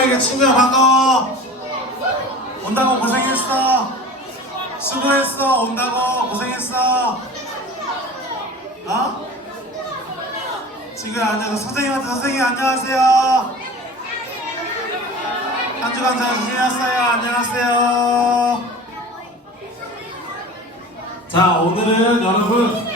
친구에게 친구야 반가워. 온다고 고생했어. 수고했어. 온다고 고생했어. 어? 친구야 안녕. 선생님한테 선생님 안녕하세요. 한 주간 잘 지냈어요. 안녕하세요. 자, 오늘은 여러분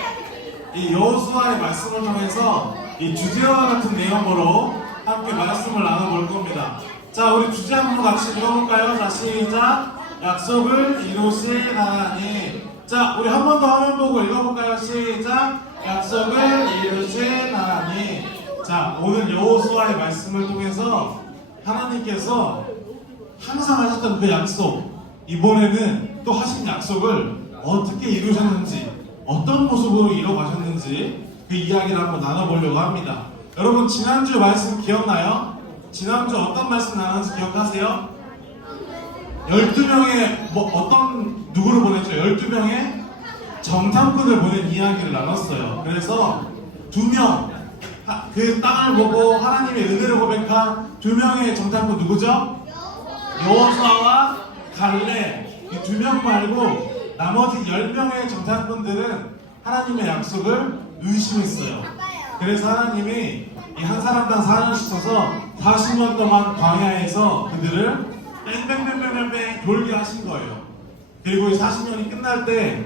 이 여호수아의 말씀을 통해서 이 주제와 같은 내용으로 함께 말씀을 나눠볼 겁니다. 자, 우리 주제 한번 같이 읽어볼까요? 자, 시작. 약속을 이루실 하나님. 자, 우리 한 번 더 화면 보고 읽어볼까요? 시작. 약속을 이루실 하나님. 자, 오늘 여호수아의 말씀을 통해서 하나님께서 항상 하셨던 그 약속, 이번에는 또 하신 약속을 어떻게 이루셨는지, 어떤 모습으로 이뤄가셨는지 그 이야기를 한번 나눠보려고 합니다. 여러분, 지난주 말씀 기억나요? 지난주 어떤 말씀 나눴는지 기억하세요? 12명의 누구를 보냈죠? 12명의 정탐꾼을 보낸 이야기를 나눴어요. 그래서 2명, 그 땅을 보고 하나님의 은혜를 고백한 2명의 정탐꾼 누구죠? 여호수아와 갈렙. 이 2명 말고 나머지 10명의 정탐꾼들은 하나님의 약속을 의심했어요. 그래서 하나님이 이 한 사람당 4년씩 쳐서 40년 동안 광야에서 그들을 뺑뺑뺑뺑뺑뺑 돌게 하신 거예요. 그리고 이 40년이 끝날 때,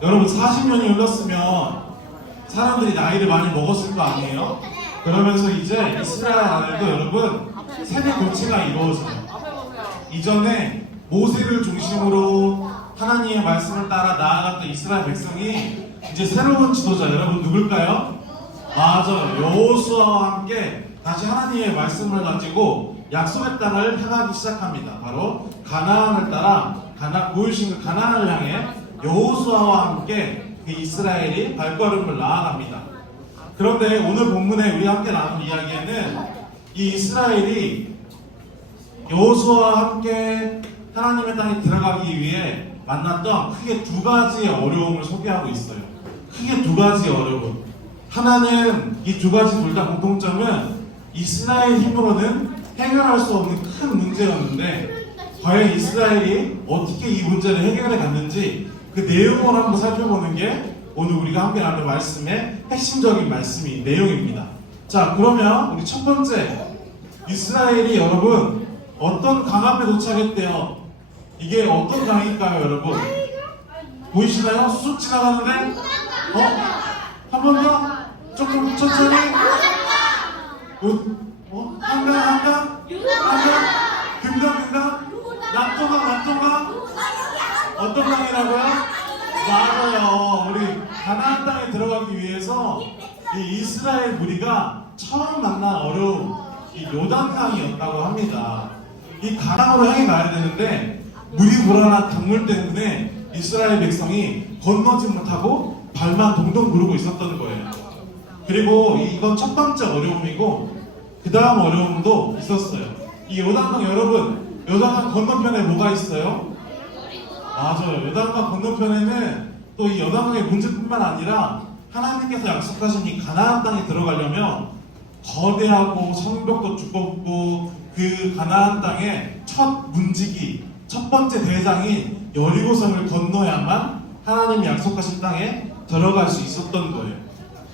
여러분 40년이 흘렀으면 사람들이 나이를 많이 먹었을 거 아니에요? 그러면서 이제 이스라엘 안에도 여러분 세대 교체가 이루어져요. 이전에 모세를 중심으로 하나님의 말씀을 따라 나아갔던 이스라엘 백성이 이제 새로운 지도자, 여러분 누굴까요? 맞아요. 여호수아와 함께 다시 하나님의 말씀을 가지고 약속의 땅을 향하기 시작합니다. 바로 가나안을 따라 보여주신 그 가나안을 향해 여호수아와 함께 그 이스라엘이 발걸음을 나아갑니다. 그런데 오늘 본문에 우리 함께 나눈 이야기에는 이 이스라엘이 여호수아와 함께 하나님의 땅에 들어가기 위해 만났던 크게 2가지의 어려움을 소개하고 있어요. 크게 2가지의 어려움. 하나는 이 2가지 둘 다 공통점은 이스라엘 힘으로는 해결할 수 없는 큰 문제였는데, 과연 이스라엘이 어떻게 이 문제를 해결해 갔는지 그 내용을 한번 살펴보는 게 오늘 우리가 함께 나눌 말씀의 핵심적인 내용입니다. 자, 그러면 우리 첫 번째, 이스라엘이 여러분 어떤 강 앞에 도착했대요. 이게 어떤 강일까요, 여러분? 보이시나요? 쑥 지나가는데? 한 번 더? 조금 천천히? 한강? 금강? 낙동강? 어떤 강이라고요? 맞아요. 우리 가나안 땅에 들어가기 위해서 이 이스라엘 무리가 처음 만난 어려움, 이 요단강이었다고 합니다. 이 가나안으로 향해 가야 되는데 물이 불어난 강물 때문에 이스라엘 백성이 건너지 못하고 발만 동동 구르고 있었던 거예요. 그리고 이건 첫 번째 어려움이고, 그 다음 어려움도 있었어요. 이 요단강, 여러분, 요단강 건너편에 뭐가 있어요? 맞아요. 요단강 건너편에는 또 이 요단강의 문제뿐만 아니라 하나님께서 약속하신 이 가나안 땅에 들어가려면 거대하고 성벽도 두껍고 그 가나안 땅의 첫 문지기, 첫 번째 대장인 여리고성을 건너야만 하나님이 약속하신 땅에 들어갈 수 있었던 거예요.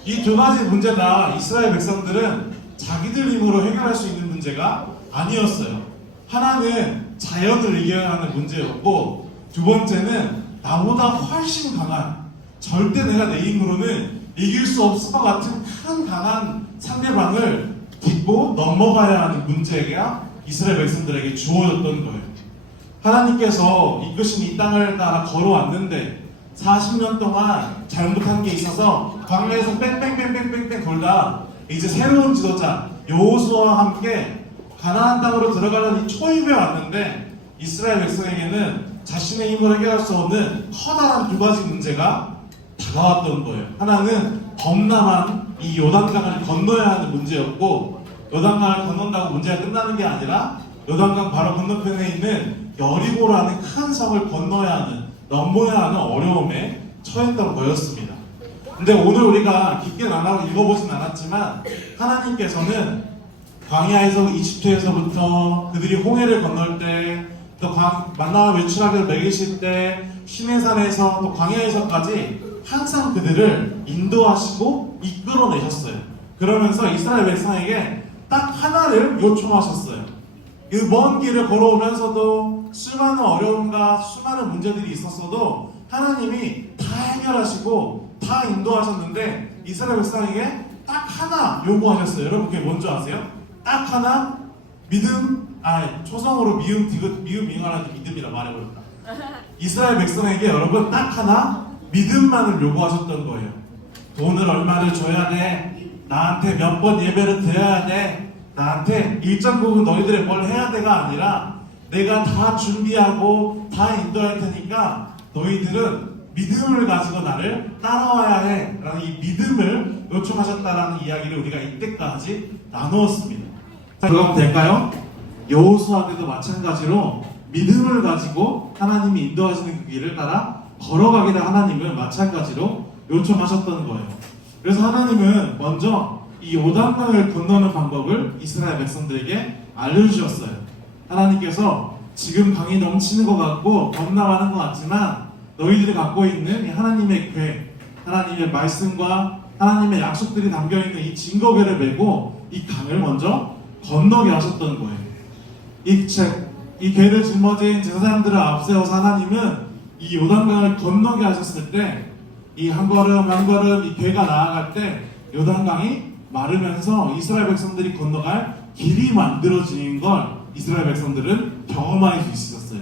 이 2가지 문제가 이스라엘 백성들은 자기들 힘으로 해결할 수 있는 문제가 아니었어요. 하나는 자연을 이겨야 하는 문제였고, 2번째는 나보다 훨씬 강한, 절대 내가 내 힘으로는 이길 수 없을 것 같은 큰 강한 상대방을 딛고 넘어가야 하는 문제가 이스라엘 백성들에게 주어졌던 거예요. 하나님께서 이끄신 이 땅을 따라 걸어왔는데 40년 동안 잘못한 게 있어서 광야에서 뺑뺑뺑뺑뺑뺑 돌다 이제 새로운 지도자 여호수아와 함께 가나안 땅으로 들어가는 이 초입에 왔는데, 이스라엘 백성에게는 자신의 힘으로 해결할 수 없는 커다란 2가지 문제가 다가왔던 거예요. 하나는 범람한 이 요단강을 건너야 하는 문제였고, 요단강을 건넌다고 문제가 끝나는 게 아니라 요단강 바로 건너편에 있는 여리고라는 큰 성을 넘어야 하는 어려움에 처했던 거였습니다. 근데 오늘 우리가 깊게 나눠 읽어보진 않았지만 하나님께서는 광야에서 이집트에서부터 그들이 홍해를 건널 때, 또 만나와 메추라기를 먹이실 때, 시내산에서 또 광야에서까지 항상 그들을 인도하시고 이끌어내셨어요. 그러면서 이스라엘 백성에게 딱 하나를 요청하셨어요. 그 먼 길을 걸어오면서도 수많은 어려움과 수많은 문제들이 있었어도 하나님이 다 해결하시고 다 인도하셨는데 이스라엘 백성에게 딱 하나 요구하셨어요. 여러분 그게 뭔지 아세요? 딱 하나 믿음, 초성으로 미음, 디귿, 미음, 잉하라는 믿음이라 말해버렸다. 이스라엘 백성에게 여러분 딱 하나 믿음만을 요구하셨던 거예요. 돈을 얼마를 줘야 돼? 나한테 몇 번 예배를 드려야 돼? 나한테 일정 부분 너희들이 뭘 해야 돼가 아니라 내가 다 준비하고 다 인도할 테니까 너희들은 믿음을 가지고 나를 따라와야 해 라는 이 믿음을 요청하셨다라는 이야기를 우리가 이때까지 나누었습니다. 자, 그럼 될까요? 여호수아 때도 마찬가지로 믿음을 가지고 하나님이 인도하시는 그 길을 따라 걸어가기를 하나님은 마찬가지로 요청하셨던 거예요. 그래서 하나님은 먼저 이 요단강을 건너는 방법을 이스라엘 백성들에게 알려주셨어요. 하나님께서 지금 강이 넘치는 것 같고 겁나 많은 것 같지만 너희들이 갖고 있는 이 하나님의 궤, 하나님의 말씀과 하나님의 약속들이 담겨있는 이 증거궤를 메고 이 강을 먼저 건너게 하셨던 거예요. 이 궤를 짊어진 제사장들을 앞세워서 하나님은 이 요단강을 건너게 하셨을 때 이 한 걸음 한 걸음 이 궤가 나아갈 때 요단강이 마르면서 이스라엘 백성들이 건너갈 길이 만들어지는 걸 이스라엘 백성들은 경험할 수 있었어요.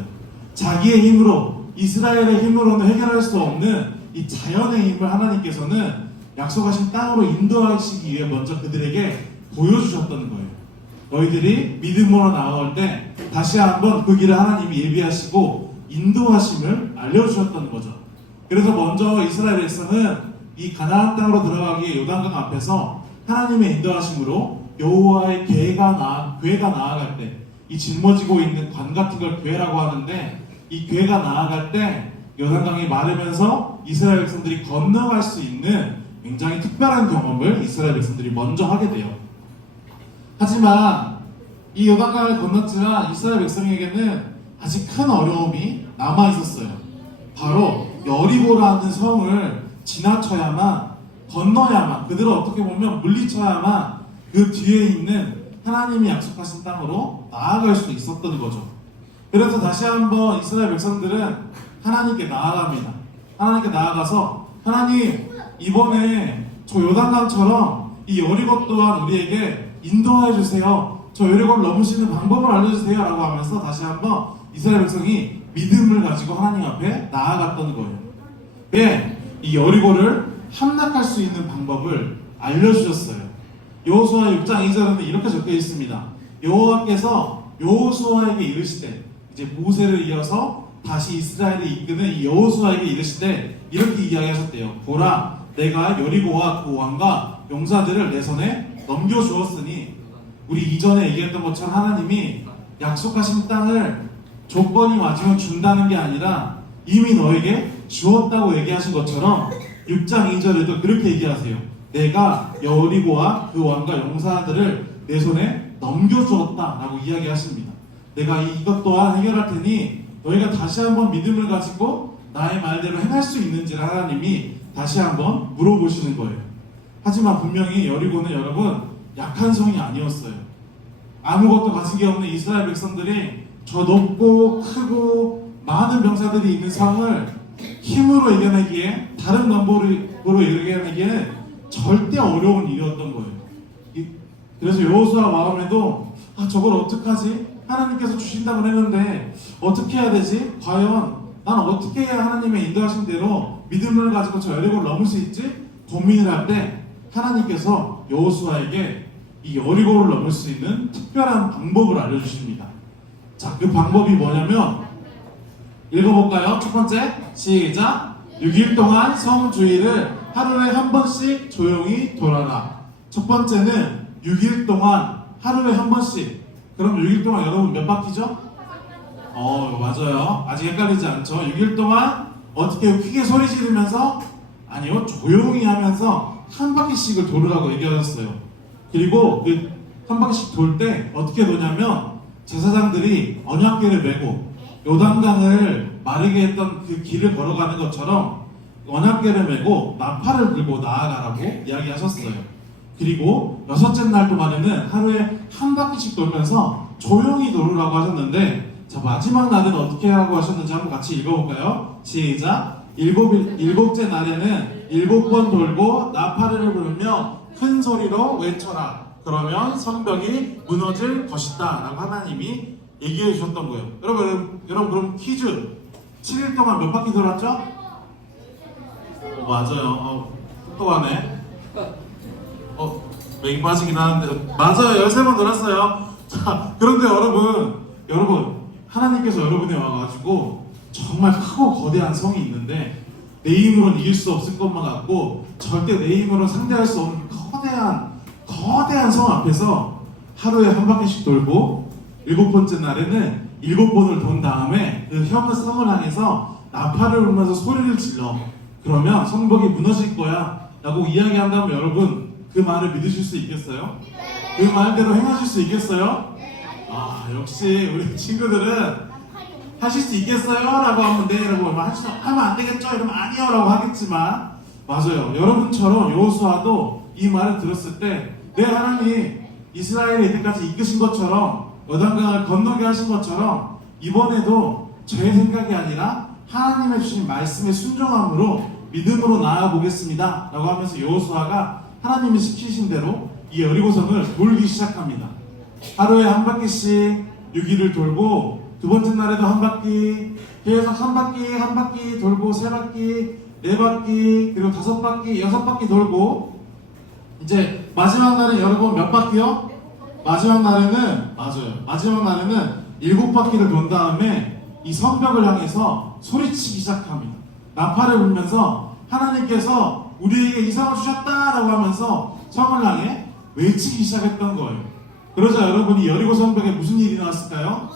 자기의 힘으로, 이스라엘의 힘으로는 해결할 수 없는 이 자연의 힘을 하나님께서는 약속하신 땅으로 인도하시기 위해 먼저 그들에게 보여주셨던 거예요. 너희들이 믿음으로 나아올 때 다시 한번 그 길을 하나님이 예비하시고 인도하심을 알려주셨던 거죠. 그래서 먼저 이스라엘 백성은 이 가나안 땅으로 들어가기 위해 요단강 앞에서 하나님의 인도하심으로 여호와의 궤가 나아갈 때, 이 짊어지고 있는 관 같은 걸 궤라고 하는데 이 궤가 나아갈 때 요단강이 마르면서 이스라엘 백성들이 건너갈 수 있는 굉장히 특별한 경험을 이스라엘 백성들이 먼저 하게 돼요. 하지만 이 요단강을 건넜지만 이스라엘 백성에게는 아직 큰 어려움이 남아 있었어요. 바로 여리고라는 성을 지나쳐야만, 건너야만, 그들은 어떻게 보면 물리쳐야만 그 뒤에 있는 하나님이 약속하신 땅으로 나아갈 수 있었던 거죠. 그래서 다시 한번 이스라엘 백성들은 하나님께 나아갑니다. 하나님께 나아가서 하나님, 이번에 저 요단강처럼 이 여리고 또한 우리에게 인도해 주세요. 저 여리고를 넘으시는 방법을 알려주세요 라고 하면서 다시 한번 이스라엘 백성이 믿음을 가지고 하나님 앞에 나아갔던 거예요. 왜? 이 여리고를 함락할 수 있는 방법을 알려주셨어요. 여호수아 6장 2절에는 이렇게 적혀 있습니다. 여호와께서 여호수아에게 이르시되, 이제 모세를 이어서 다시 이스라엘을 이끄는 이 여호수아에게 이르시되 이렇게 이야기하셨대요. 보라, 내가 여리고와 그 왕과 용사들을 내 손에 넘겨주었으니, 우리 이전에 얘기했던 것처럼 하나님이 약속하신 땅을 조건이 맞으면 준다는 게 아니라 이미 너에게 주었다고 얘기하신 것처럼 6장 2절에도 그렇게 얘기하세요. 내가 여리고와 그 왕과 용사들을 내 손에 넘겨주었다 라고 이야기하십니다. 내가 이것 또한 해결할 테니 너희가 다시 한번 믿음을 가지고 나의 말대로 행할 수 있는지를 하나님이 다시 한번 물어보시는 거예요. 하지만 분명히 여리고는 여러분 약한 성이 아니었어요. 아무것도 가진 게 없는 이스라엘 백성들이 저 높고 크고 많은 병사들이 있는 성을 힘으로 이겨내기에, 다른 방법으로 이겨내기에는 절대 어려운 일이었던 거예요. 그래서 여호수아 마음에도 저걸 어떡하지? 하나님께서 주신다고 했는데 어떻게 해야 되지? 과연 난 어떻게 해야 하나님의 인도하신 대로 믿음을 가지고 저 여리고를 넘을 수 있지? 고민을 할 때 하나님께서 여호수아에게 이 여리고를 넘을 수 있는 특별한 방법을 알려주십니다. 자, 그 방법이 뭐냐면 읽어볼까요? 첫 번째, 시작! 6일 동안 성 주위를 하루에 한 번씩 조용히 돌아라. 첫 번째는 6일 동안 하루에 한 번씩. 그럼 6일 동안 여러분 몇 바퀴죠? 맞아요. 아직 헷갈리지 않죠? 6일 동안 어떻게 크게 소리 지르면서, 아니요, 조용히 하면서 한 바퀴씩을 돌으라고 얘기하셨어요. 그리고 그 한 바퀴씩 돌 때 어떻게 도냐면 제사장들이 언약궤를 메고 요단강을 마르게 했던 그 길을 걸어가는 것처럼 언약궤를 메고 나팔을 불고 나아가라고 이야기하셨어요. 그리고 여섯째 날 동안에는 하루에 한 바퀴씩 돌면서 조용히 돌으라고 하셨는데, 자, 마지막 날은 어떻게 하라고 하셨는지 한번 같이 읽어볼까요? 시작! 일곱째 날에는 7번 돌고 나팔을 불며 큰 소리로 외쳐라. 그러면 성벽이 무너질 것이다 라고 하나님이 얘기해 주셨던 거예요. 여러분 그럼 퀴즈. 7일 동안 몇 바퀴 돌았죠? 맞아요. 똑똑하네. 맹맞이긴 하는데 맞아요. 13번 돌았어요. 자, 그런데 여러분 하나님께서 여러분이 와가지고 정말 크고 거대한 성이 있는데 내 힘으로는 이길 수 없을 것만 같고 절대 내 힘으로 상대할 수 없는 거대한 성 앞에서 하루에 한 바퀴씩 돌고 7번째 날에는 7번을 돈 다음에 그 성을 향해서 나팔을 불면서 소리를 질러. 그러면 성벽이 무너질 거야 라고 이야기한다면 여러분 그 말을 믿으실 수 있겠어요? 그 말대로 행하실 수 있겠어요? 아, 역시 우리 친구들은 하실 수 있겠어요? 라고 하면 네, 라고 하면 안 되겠죠? 이러면 아니요 라고 하겠지만, 맞아요. 여러분처럼 여호수아도 이 말을 들었을 때 네, 하나님 이스라엘을 이때까지 이끄신 것처럼 요단강을 건너게 하신 것처럼 이번에도 제 생각이 아니라 하나님의 주신 말씀에 순종함으로 믿음으로 나아가 보겠습니다 라고 하면서 여호수아가 하나님이 시키신 대로 이 여리고성을 돌기 시작합니다. 하루에 한 바퀴씩 6일을 돌고 두 번째 날에도 한 바퀴, 계속 한 바퀴 돌고 3바퀴, 4바퀴, 그리고 5바퀴, 6바퀴 돌고 이제 마지막 날은 여러분 몇 바퀴요? 마지막 날에는 7바퀴를 돈 다음에 이 성벽을 향해서 소리치기 시작합니다. 나팔을 불면서 하나님께서 우리에게 이 성을 주셨다라고 하면서 성을 향해 외치기 시작했던 거예요. 그러자 여러분이 여리고 성벽에 무슨 일이 나왔을까요?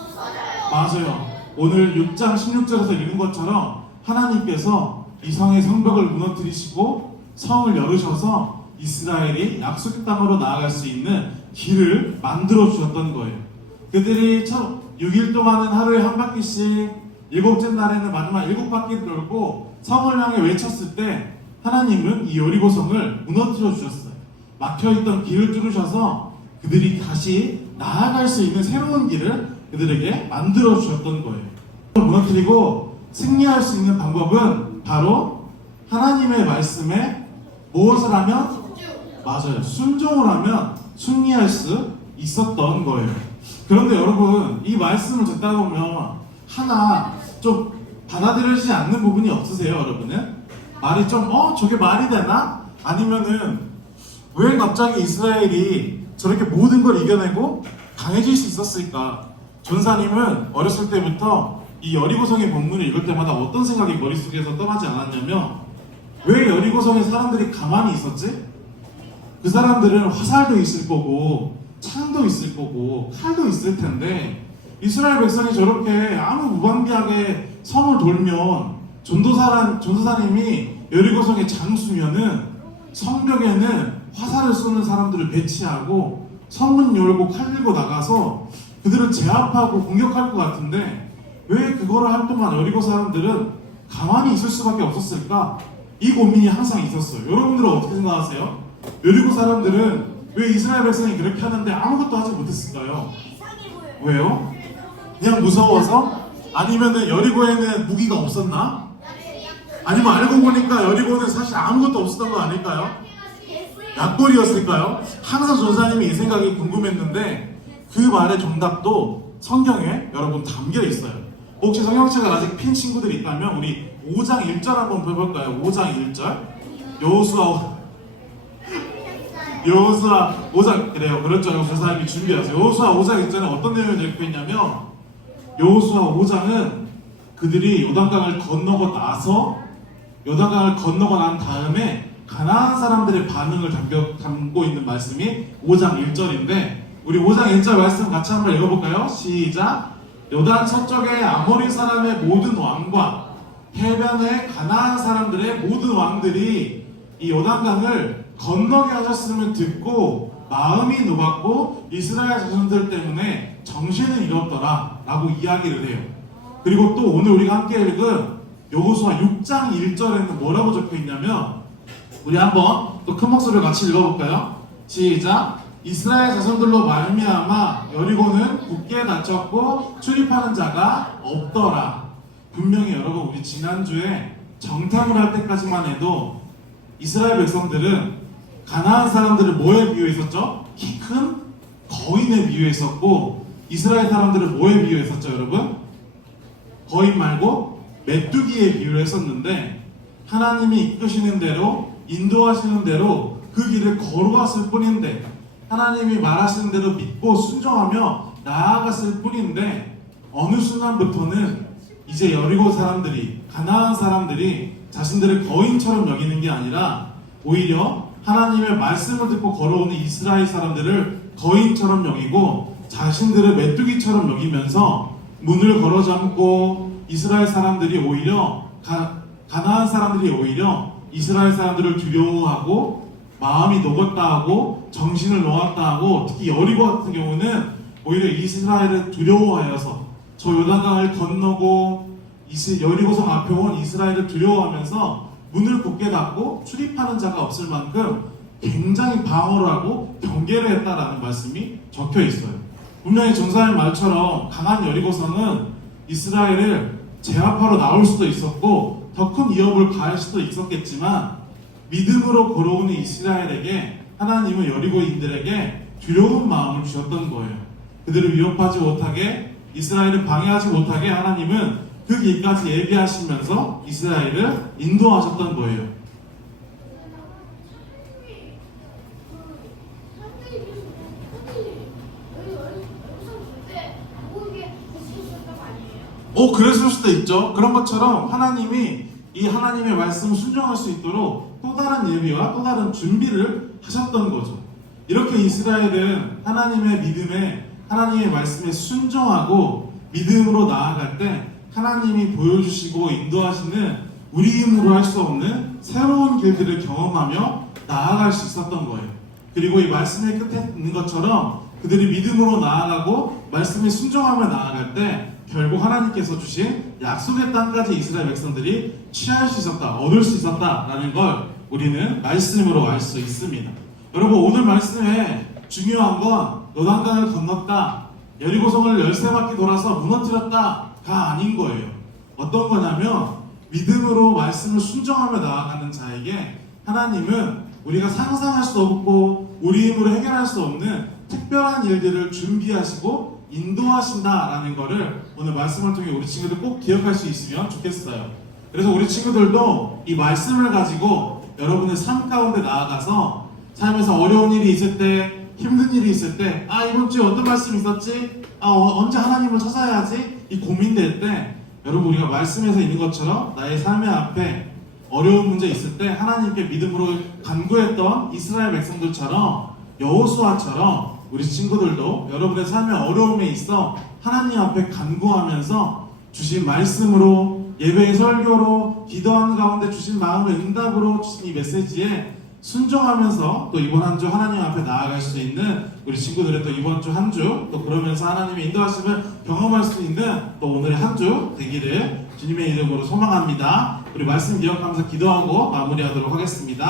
맞아요. 오늘 6장 16절에서 읽은 것처럼 하나님께서 이 성의 성벽을 무너뜨리시고 성을 열으셔서 이스라엘이 약속의 땅으로 나아갈 수 있는 길을 만들어 주셨던 거예요. 그들이 6일 동안은 하루에 한 바퀴씩, 7째 날에는 마지막 7바퀴를 돌고 성을 향해 외쳤을 때 하나님은 이 여리고성을 무너뜨려 주셨어요. 막혀있던 길을 뚫으셔서 그들이 다시 나아갈 수 있는 새로운 길을 그들에게 만들어 주셨던 거예요. 무너뜨리고 승리할 수 있는 방법은 바로 하나님의 말씀에 무엇을 하면? 맞아요. 순종을 하면 승리할 수 있었던 거예요. 그런데 여러분 이 말씀을 듣다 보면 하나 좀 받아들여지지 않는 부분이 없으세요? 여러분은? 말이 좀 저게 말이 되나? 아니면은 왜 갑자기 이스라엘이 저렇게 모든 걸 이겨내고 강해질 수 있었을까? 전사님은 어렸을 때부터 이 여리고성의 본문을 읽을 때마다 어떤 생각이 머릿속에서 떠나지 않았냐면 왜 여리고성의 사람들이 가만히 있었지? 그 사람들은 화살도 있을 거고 창도 있을 거고 칼도 있을 텐데 이스라엘 백성이 저렇게 아무 무방비하게 성을 돌면 전도사님이 여리고성의 장수면은 성벽에는 화살을 쏘는 사람들을 배치하고 성문 열고 칼 들고 나가서 그들을 제압하고 공격할 것 같은데 왜 그거를 할 동안 여리고 사람들은 가만히 있을 수밖에 없었을까? 이 고민이 항상 있었어요. 여러분들은 어떻게 생각하세요? 여리고 사람들은 왜 이스라엘 백성이 그렇게 하는데 아무것도 하지 못했을까요? 왜요? 그냥 무서워서? 아니면은 여리고에는 무기가 없었나? 아니면 알고 보니까 여리고는 사실 아무것도 없었던 거 아닐까요? 약골이었을까요? 항상 전사님이 이 생각이 궁금했는데 그 말의 정답도 성경에 여러분 담겨 있어요. 혹시 성경책을 아직 핀 친구들이 있다면 우리 5장 1절 한번 펴볼까요? 5장 1절 여호수아 5장 그래요. 그렇죠. 전사님이 준비하세요. 여호수아 5장 1절에 어떤 내용이 적혀 있냐면 여호수아 5장은 그들이 요단강을 건너고 난 다음에 가나안 사람들의 반응을 담고 있는 말씀이 5장 1절인데 우리 5장 1절 말씀 같이 한번 읽어볼까요? 시작! 요단 서쪽의 아모리 사람의 모든 왕과 해변의 가나안 사람들의 모든 왕들이 이 요단강을 건너게 하셨음을 듣고 마음이 녹았고 이스라엘 자손들 때문에 정신을 잃었더라 라고 이야기를 해요. 그리고 또 오늘 우리가 함께 읽은 여호수아 6장 1절에는 뭐라고 적혀 있냐면, 우리 한번 또 큰 목소리로 같이 읽어볼까요? 시작. 이스라엘 자손들로 말미암아 여리고는 굳게 닫혔고 출입하는 자가 없더라. 분명히 여러분, 우리 지난주에 정탐을 할 때까지만 해도 이스라엘 백성들은 가나안 사람들을 뭐에 비유했었죠? 키 큰 거인에 비유했었고, 이스라엘 사람들은 뭐에 비유했었죠, 여러분? 거인 말고 메뚜기에 비유를 했었는데, 하나님이 이끄시는 대로, 인도하시는 대로 그 길을 걸어갔을 뿐인데, 하나님이 말하시는 대로 믿고 순종하며 나아갔을 뿐인데, 어느 순간부터는 이제 여리고 사람들이, 가나안 사람들이 자신들을 거인처럼 여기는 게 아니라 오히려 하나님의 말씀을 듣고 걸어오는 이스라엘 사람들을 거인처럼 여기고 자신들을 메뚜기처럼 여기면서 문을 걸어 잠고, 이스라엘 사람들이 오히려 가나안 사람들이 오히려 이스라엘 사람들을 두려워하고 마음이 녹았다 하고 정신을 놓았다 하고, 특히 여리고 같은 경우는 오히려 이스라엘을 두려워하여서 저 요단강을 건너고 여리고성 앞에 온 이스라엘을 두려워하면서 문을 굳게 닫고 출입하는 자가 없을 만큼 굉장히 방어를 하고 경계를 했다라는 말씀이 적혀 있어요. 분명히 전사의 말처럼 강한 여리고성은 이스라엘을 제압하러 나올 수도 있었고 더 큰 위협을 가할 수도 있었겠지만, 믿음으로 걸어오는 이스라엘에게 하나님은 여리고인들에게 두려운 마음을 주셨던 거예요. 그들을 위협하지 못하게, 이스라엘을 방해하지 못하게 하나님은 그 길까지 예비하시면서 이스라엘을 인도하셨던 거예요. 그랬을 수도 있죠. 그런 것처럼 하나님이 이 하나님의 말씀을 순종할 수 있도록 또 다른 예비와 또 다른 준비를 하셨던 거죠. 이렇게 이스라엘은 하나님의 믿음에, 하나님의 말씀에 순종하고 믿음으로 나아갈 때 하나님이 보여주시고 인도하시는 우리 힘으로 할 수 없는 새로운 길들을 경험하며 나아갈 수 있었던 거예요. 그리고 이 말씀의 끝에 있는 것처럼 그들이 믿음으로 나아가고 말씀에 순종하며 나아갈 때 결국 하나님께서 주신 약속의 땅까지 이스라엘 백성들이 취할 수 있었다, 얻을 수 있었다라는 걸 우리는 말씀으로 알 수 있습니다. 여러분, 오늘 말씀에 중요한 건 요단강을 건넜다, 여리고성을 13바퀴 돌아서 무너뜨렸다가 아닌 거예요. 어떤 거냐면 믿음으로 말씀을 순종하며 나아가는 자에게 하나님은 우리가 상상할 수 없고 우리 힘으로 해결할 수 없는 특별한 일들을 준비하시고 인도하신다라는 거를 오늘 말씀을 통해 우리 친구들 꼭 기억할 수 있으면 좋겠어요. 그래서 우리 친구들도 이 말씀을 가지고 여러분의 삶 가운데 나아가서 삶에서 어려운 일이 있을 때, 힘든 일이 있을 때, 이번 주에 어떤 말씀이 있었지? 언제 하나님을 찾아야 하지? 이 고민될 때 여러분, 우리가 말씀에서 있는 것처럼 나의 삶의 앞에 어려운 문제 있을 때 하나님께 믿음으로 간구했던 이스라엘 백성들처럼, 여호수아처럼 우리 친구들도 여러분의 삶의 어려움에 있어 하나님 앞에 간구하면서 주신 말씀으로, 예배의 설교로, 기도하는 가운데 주신 마음의 응답으로 주신 이 메시지에 순종하면서 또 이번 한 주 하나님 앞에 나아갈 수 있는 우리 친구들의 또 이번 주 한 주, 또 그러면서 하나님의 인도하심을 경험할 수 있는 또 오늘의 한 주 되기를 주님의 이름으로 소망합니다. 우리 말씀 기억하면서 기도하고 마무리하도록 하겠습니다.